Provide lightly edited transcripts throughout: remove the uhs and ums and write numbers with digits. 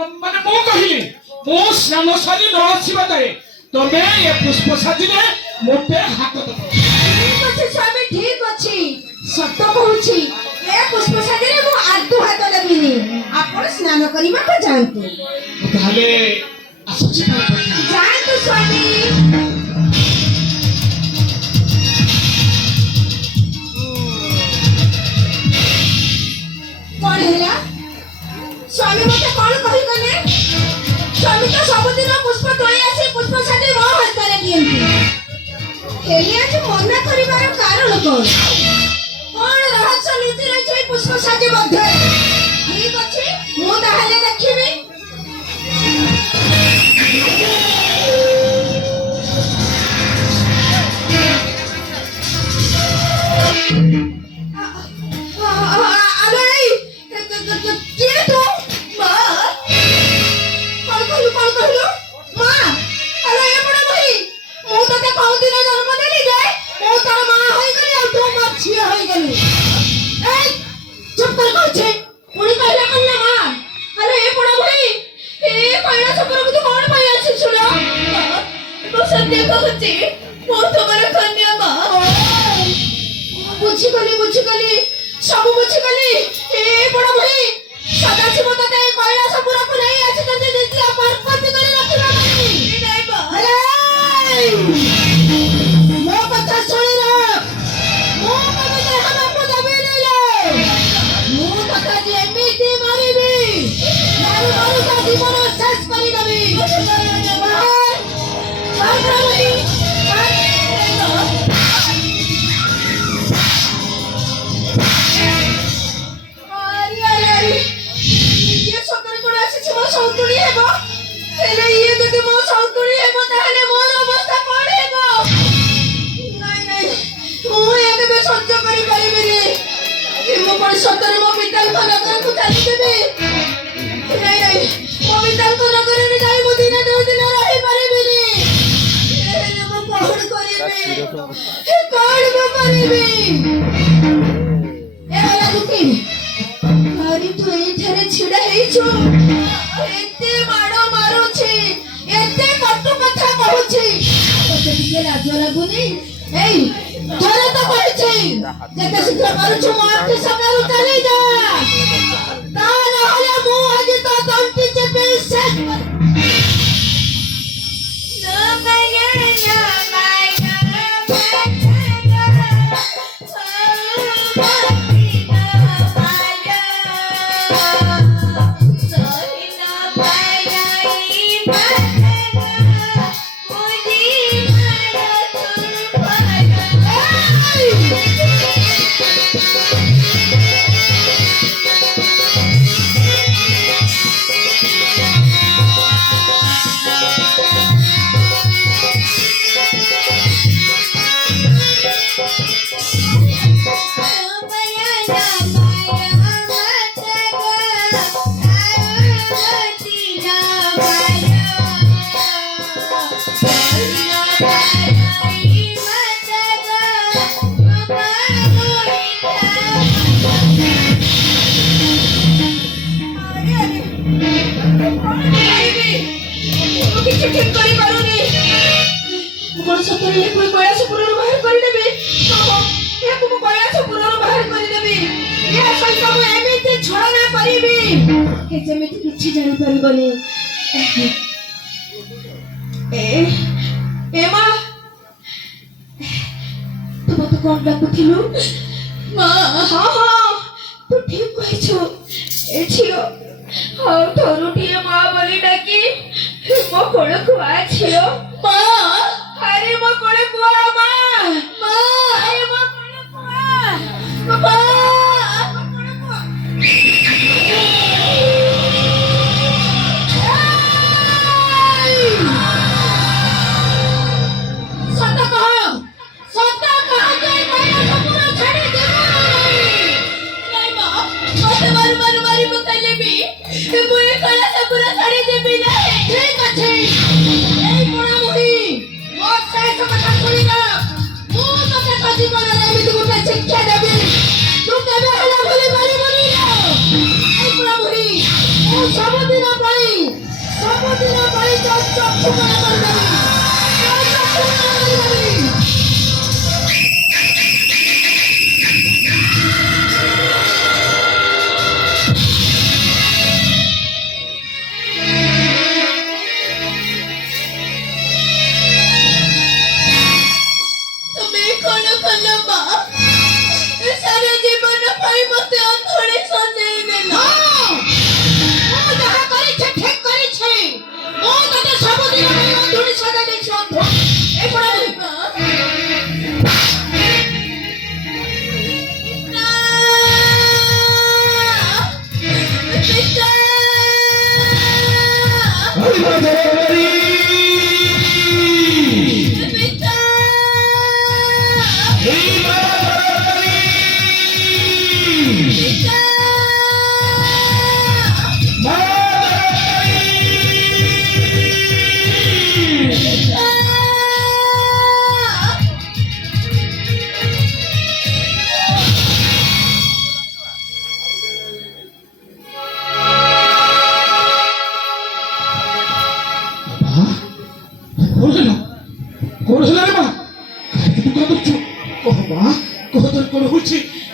ମାନେ ମୁଁ କହିଲି ମୁଁ ସ୍ନାନ ସାରି ନ ଆସିବା ଯାଏ ତମେ ଏ ପୁଷ୍ପ ସାଜିରେ ମୋଟେ ହାତ ଦେବ। ଠିକ ଅଛି ସ୍ୱାମୀ, ଠିକ ଅଛି, ସତ କହୁଛି ଏ ପୁଷ୍ପ ସାଜିରେ ମୁଁ ଆଦୌ ହାତ ଦେବିନି। ଆପଣ ସ୍ନାନ କରିବାକୁ ଯାଆନ୍ତୁ। ତାହେଲେ ଆସୁଛି ଯାଆନ୍ତୁ ସ୍ୱାମୀ। କଣ ହେଲା ସ୍ୱାମୀ, ମତେ କଣ କହିଗଲେ? ସ୍ୱାମୀ ତ ସବୁଦିନ ପୁଷ୍ପ ତୋଳି ଆସି ପୁଷ୍ପ ସାଜି ମୋ ହାତରେ ଦିଅନ୍ତି, ହେଲେ ଆଜି ମନା କରିବାର କାରଣ କଣ? କଣ ରହସ୍ୟ ଲୁଚି ରହିଛି ଏଇ ପୁଷ୍ପ ସାଜି ମଧ୍ୟରେ? ଠିକ ଅଛି, ମୁଁ ତାହେଲେ ଦେଖିବି। ବୁଝିଗଲି ବୁଝିଗଲି, ସବୁ ବୁଝିଗଲି। ଏ ବଡ ଭାଇ ସଦାଶିବ ତତେ କୈଳାସପୁରକୁ ନେଇ ଆସିଛନ୍ତି ଦ୍ୱିତୀୟ ପାର୍ବତୀ କରି ରଖିବା ପାଇଁ। ମୋ କଥା ଶୁଣିଲ, ମୋ କଥା ହେବାକୁ ଦେବିନି। ମୁଁ ତତେ ଆଜି ଏମିତି ମାରିବି, ମାରୁ ମାରୁ ତା ଜୀବନ ଶେଷ କରିଦେବି। ସୌତୁଳି ହେବ, ହେଲେ ଇଏ ଯଦି ମୋ ସୌତୁଳି ହେବ ତାହେଲେ ମୋର ଅବସ୍ଥା କଣ ହେବ? ନାଇଁ ନାଇଁ, ମୁଁ ଏ କେବେ ସହ୍ୟ କରିପାରିବିନି। ମୁଁ କଣ ସତରେ ମୋ ପିତାଙ୍କ ନଗରକୁ ଚାଲିଦେବି? ନାଇଁ ନାଇଁ, ମୋ ପିତାଙ୍କ ନଗରରେ ଯାଇ ମୁଁ ଦିନେ ଦୁଇ ଦିନ ରହିପାରିବିନି। ହେଲେ ମୁଁ କଣ କରିବି? କଣ ମୁଁ କରିବି? ଏ ଲାଗୁଛି ଆରେ ତୁ ଏଇଠାରେ ଛିଡା ହେଇଛୁ, ଏତେ ମାଡ଼ ମାରୁଛି, ଏତେ କଟୁ କଥା କହୁଛି, ତତେ ଟିକେ ଲାଜ ଲାଗୁନି? ଏଇ ଥରେ ତ କହିଛି ଯେତେ ଶୀଘ୍ର ପାରୁଛୁ ମୋ ଆଖି ସାମ୍ନାରୁ ଚାଲି ଯା, ତା ନହେଲେ ମୁଁ ଆଜି ତ ତଣ୍ଟି ଚିପି ଶେଷ କୈଳାସପୁରରୁ ବାହାର କରିଦେବି। ଏହାକୁ ମୁଁ କୈଳାସପୁରରୁ ବାହାର କରିଦେବି। ଏହା ସହିତ ମୁଁ ଏମିତି ଛଳନା କରିବି ଯେମିତି କିଛି ଜାଣିପାରିବନି। ଏ ମା, ତୁ ମତେ କଣ ଡାକୁଥିଲୁ? ମା, ହଁ ହଁ, ତୁ ଠିକ କହିଛୁ। ଏ ଝିଅ ଆଉ ଥରୁଟିଏ ମା ବୋଲି ଡାକି ମୋ କୋଳକୁ ଆ ଝିଅ। ମା, ଆରେ ମୋ କୋଳକୁ ଆ ମା। ମା, ଆରେ ମୋ କୋଳକୁ ଆ ମା। ସବୁଦିନ ପାଇଁ ଚକ୍ଷୁ କଳା କରିଦେବି। ଚକ୍ଷୁ କଳା କରିଦେବି। তুমি କଣ କଲ ମା? ସାରା ଜୀବନ ପାଇଁ ମତେ ଅନ୍ଧୁଣି ସଜେଇ ଦେଲ। ମୁଁ ଯାହା କରିଛି ଠିକ କରିଛି। ମୁଁ ତତେ ସବୁଦିନ ପାଇଁ ଅନ୍ଧୁଣି ସଜେଇ ଦେଇଛି। ଏ ପଡ଼ା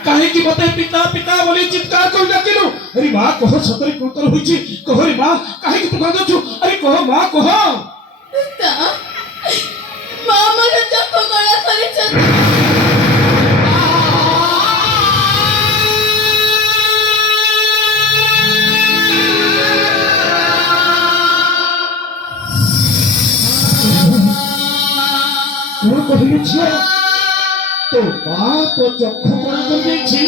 କାହିଁକି ମତେ ପିତା ପିତା ବୋଲି ଚିତ୍କାର କରି ଡାକିଲୁ? ଆରେ ମା କହ, ସତରେ କଣ ତୋର ହୋଇଛି? କହ ରେ ମା, କାହିଁକି ତୁ କାନ୍ଦୁଛୁ? ଆରେ କହ ମା, କହ। ମା ମୋର ଚକ୍ଷୁ କଳା କରିଛନ୍ତି। କଣ କହିଲୁ ଝିଅ? ତୋ ମା ତୋ ଚକ୍ଷୁ କଳା କରିଦେଇଛି?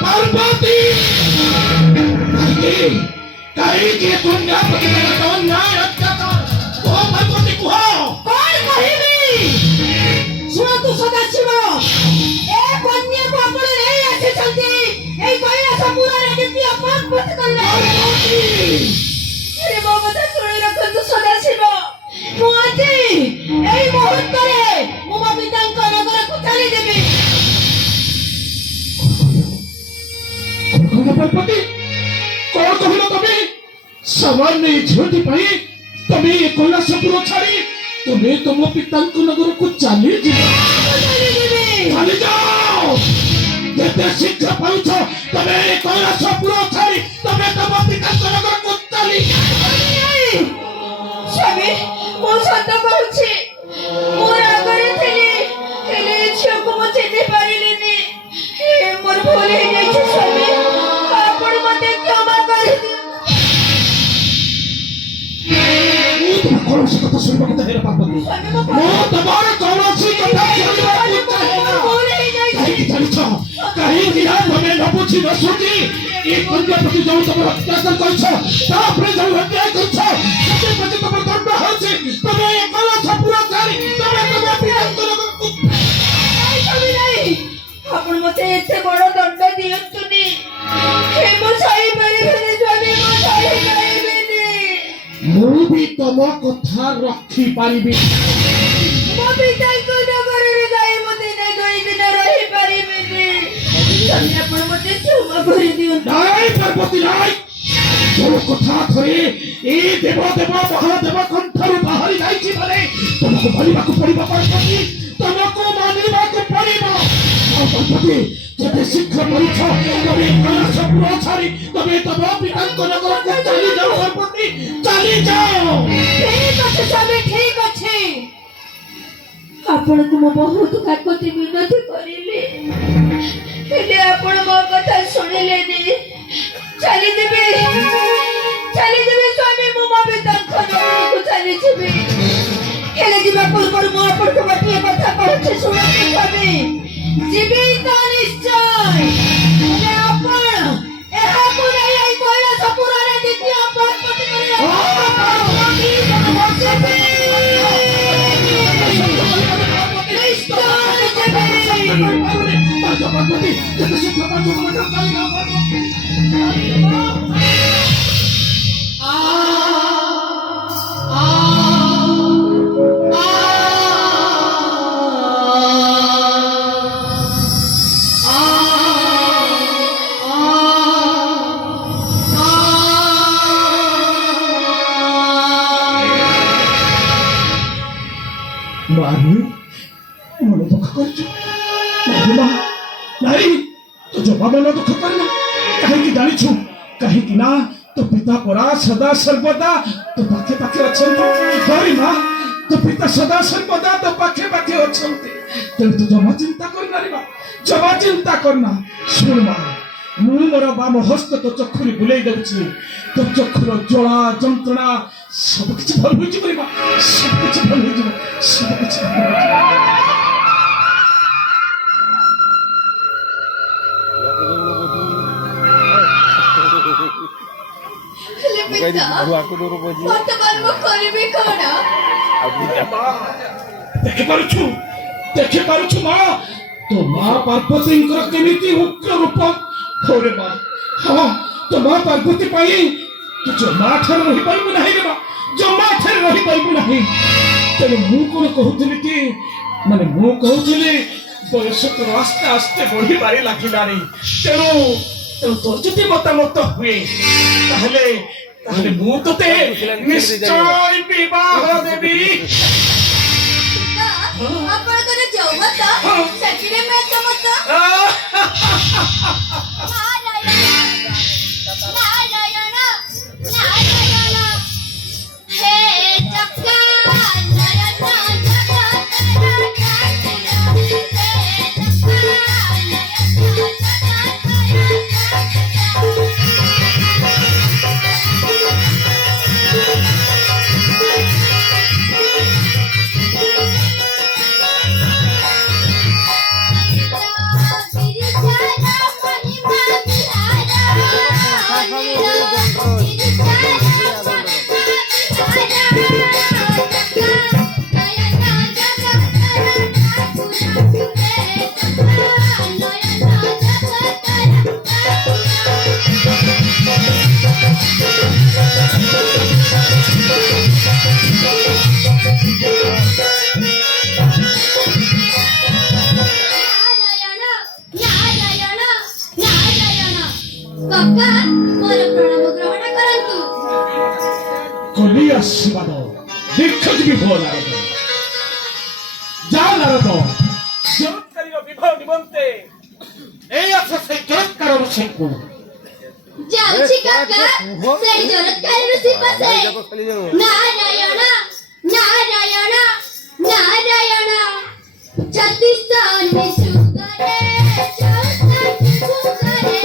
ପାର୍ବତୀ, କାହିଁକି ତୁ ନ୍ୟାୟ ପ୍ରତିକାର ନ୍ୟାୟ ଅତ୍ୟାଚାର? କୁହ ପାର୍ବତୀ, କୁହ। କଣ କହିବି? ଶୁଣନ୍ତୁ ସଦାଶିବ, ଏ କନ୍ୟାକୁ ଆପଣ ନେଇ ଆସିଛନ୍ତି ଏଇ କୈଳାସପୁରରେ କେମିତି ଅପମାନ କରିବେ? ମୋ କଥା ଶୁଣି ରଖନ୍ତୁ ସଦାଶିବ। ମୁଁ ଆଜି ଏଇ ମୁହୂର୍ତ୍ତରେ ମୁଁ ମୋ ପିତାଙ୍କ ନଗରକୁ ଚାଲିଯିବି। ପାର୍ବତୀ, କଣ କହିଲ ତମେ? ସାମାନ୍ୟ ଏ ଝିଅଟି ପାଇଁ ତମେ ଏ କୈଳାସପୁର ଛାଡ଼ି ତୁମେ ତମ ପିତାଙ୍କ ନଗରକୁ ଚାଲିଯିବ? ଚାଲିଯାଅ, ଯେତେ ଶୀଘ୍ର ପାରୁଛ ତମେ ଏ କୈଳାସପୁର ଛାଡ଼ି ତମେ ତମ ପିତାଙ୍କ ନଗରକୁ ଚାଲିଯାଅ। ସ୍ୱାମୀ, ମୁଁ ସତ କହୁଛି, ମୁଁ ରାଗରେ ଥିଲି, ହେଲେ ଏ ଝିଅକୁ ମୁଁ ଚିହ୍ନି ପାରିଲିନି। ମୋର ଭୁଲ ହେଇଯାଇଛି ସ୍ୱାମୀ, ଆପଣ ମତେ କ୍ଷମା କରିଦିଅନ୍ତୁ। କୌଣସି କଥା ଶୁଣିବାକୁ ଚାହେଁ ନା ପାର୍ବତୀ? ମୁଁ ତମର କୌଣସି କଥା ଶୁଣିବାକୁ ଚାହେଁ ନା। କାହିଁକି ଜାଣିଛ? କାହିଁକି ନା ତମେ ନ ବୁଝି ନ ଶୁଣି ଏ କନ୍ୟା ପ୍ରତି ଯୋଉ ତମର ଅତ୍ୟାଚାର କରିଛ, ତାପରେ ଯୋଉ ଅନ୍ୟାୟ କରିଛ, ସେଥିପ୍ରତି ତମର ଦଣ୍ଡ ହେଉଛି ତମେ ଏ କୈଳାସପୁର ଛାଡ଼ି ତମେ ତମ ପିତାଙ୍କ ନଗରକୁ। ଆପଣ ମତେ ଏତେ ବଡ ଦଣ୍ଡ ଦିଅନ୍ତୁନି। ମୁଁ ସହିପାରିବିନି ସ୍ୱାମୀ, ମୁଁ ସହିପାରିବିନି। ମୁଁ ବି ତମ କଥା ରଖିପାରିବି। ମୋ ପିତାଙ୍କ ନଗରରେ ଯାଇ ମୁଁ ଦିନେ ଦୁଇ ଦିନ ରହିପାରିବିନି। ସ୍ୱାମୀ, ଆପଣ ମତେ କ୍ଷମା କରିଦିଅନ୍ତୁ। ନାଇଁ ପାର୍ବତୀ, ନାଇଁ। ଯୋଉ କଥା ଥରେ ଏ ଦେବ ଦେବ ମହାଦେବ କଣ୍ଠରୁ ବାହାରି ଯାଇଛି ମାନେ ତମକୁ ମାନିବାକୁ ପଡିବ ପାର୍ବତୀ, ତମକୁ ମାନିବାକୁ ପଡିବ। ଆଉ ପାର୍ବତୀ, ଯେତେ ଶୀଘ୍ର ପାରୁଛ ତମେ କୈଳାସପୁର ଛାଡ଼ି ତମେ ତମ ପିତାଙ୍କ ନଗରକୁ ଚାଲିଯାଅ ପାର୍ବତୀ, ଚାଲିଯାଅ। ଠିକ ଅଛି ସ୍ୱାମୀ, ଠିକ ଅଛି। ଆପଣଙ୍କୁ ମୁଁ ବହୁତ କାକୁତି ମିନତି କରିଲି, ହେଲେ ଆପଣ ମୋ କଥା ଶୁଣିଲେନି। ଚାଲିଯିବି ସ୍ୱାମୀ, ମୁଁ ମୋ ପିତାଙ୍କ ନଗରକୁ ଚାଲିଯିବି। ହେଲେ ଯିବା ପୂର୍ବରୁ ମୁଁ ଆପଣଙ୍କୁ ଗୋଟିଏ କଥା କହୁଛି, ଶୁଣନ୍ତୁ ସ୍ୱାମୀ। ଯିବି ତ ନିଶ୍ଚୟ, ହେଲେ ଆପଣ ଏହାକୁ ନେଇ ଏଇ କୈଳାସପୁରରେ ଦ୍ୱିତୀୟ ପଦ୍ମତି ମାରେ ମନ ଦୁଃଖ କରିଛୁ ନାଇଁ ମା ନାଇଁ ତୋ ଜମା ମନ ଦୁଃଖ କରିନା କାହିଁକି ଜାଣିଛୁ କାହିଁକି ନା ତୋ ପିତା ପରା ସଦା ସର୍ବଦା ତୋ ପାଖେ ପାଖେ ଅଛନ୍ତି ହରି ମା ତୋ ପିତା ସଦା ସର୍ବଦା ତୋ ପାଖେ ପାଖେ ଅଛନ୍ତି ତେଣୁ ତୁ ଜମା ଚିନ୍ତା କରିନାରି ମା ଜମା ଚିନ୍ତା କରନା ଶୁଣ ମା ମୁଁ ମୋର ବାମ ହସ୍ତ ତୋ ଚକ୍ଷୁରେ ବୁଲେଇ ଦେଉଛି ତୋ ଚକ୍ଷୁର ଜ୍ୱଳା ଯନ୍ତ୍ରଣା ସବୁ କିଛି ଭଲ ହୋଇଯିବ ରେ ମା ସବୁ କିଛି ଭଲ ହୋଇଯିବ ସବୁ କିଛି ଭଲ ହୋଇଯିବ ହେଲେ ପିତା ବର୍ତ୍ତମାନ ମୁଁ କରିବି କଣ? ଦେଖିପାରୁଛୁ ମା ତୋ ମା ପାର୍ବତୀଙ୍କର କେମିତି ଉଗ୍ର ରୂପ ହଉରେ ମା ହଁ ତୋ ମା ପାର୍ବତୀ ପାଇଁ ତୁ ଜମା ଠାରୁ ରହିପାରିବୁ ନାହିଁ ରେ ମା ଜମା ଠାରୁ ରହିପାରିବୁ ନାହିଁ ତେଣୁ ମୁଁ କଣ କହୁଥିଲି କି ମାନେ ମୁଁ କହୁଥିଲି ବୟସ ତୋର ଆସ୍ତେ ଆସ୍ତେ ବଢିବାରେ ଲାଗିଲାଣି ତେଣୁ ତୋର ଯଦି ମତାମତ ହୁଏ ତାହେଲେ ତାହେଲେ ମୁଁ ତୋତେ ନିଶ୍ଚୟ ବିବାହ ଦେବି ଆପଣଙ୍କର ଯୌବତ ସେଥିରେ ମୁଁ ଏକମତ। ନାରାୟଣ ନାରାୟଣ ହେ ଚକ୍ର ନୟନ ଜଗତର ଠାକୁର ହେ ଚକ୍ର ନୟନ ବାପା ମୋର ପ୍ରଣାମ ଗ୍ରହଣ କରନ୍ତୁ। କଲି ଆଶୀର୍ବାଦ ଦୀର୍ଘଜୀବୀ ହୁଅ ନାରଦ ଯା ନାରଦ ଚମତ୍କାରୀର ବିବାହ ନିମନ୍ତେ এই আছো সেই চমৎকার ঋষিଙ୍କୁ ଯାଉଛି କାକା ସେଇ ଜରତ୍କାରୀ ଋଷି ପାଶେ। ନାରାୟଣ ନାରାୟଣ ନାରାୟଣ ଛତିଶ ନିଶୁଗରେ ଚଉଷଠି ଭୁଗରେ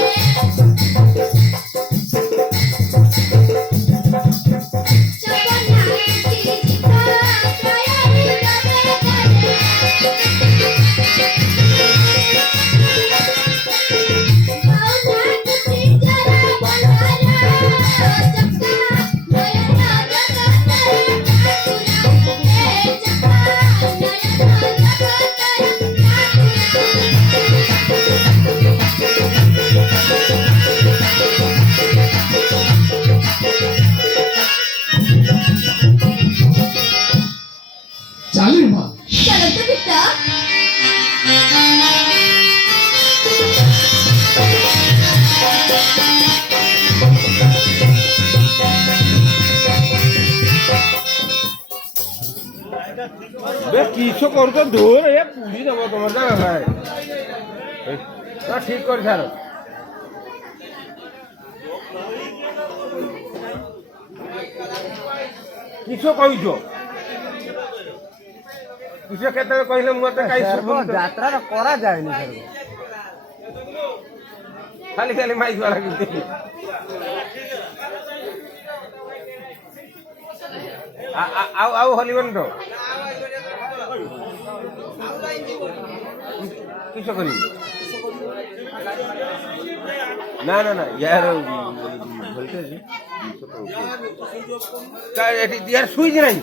ଚାଲିଲ ମା ଚାଲନ୍ତୁ ପିତା। কিস করছো ধর এ পুরি দেব তোমার জায়গা ভাই ঠিক করে ছাড় কিস কইছ কিস কেতবে কইলে মতে কাই যাত্রাটা করা যায়নি খালি খালি মাইক বাড়া কিন্তু আউ হলিবন তো কিস করি না না না ইয়ার বলতে এটি দিয়ার সুইচ নাই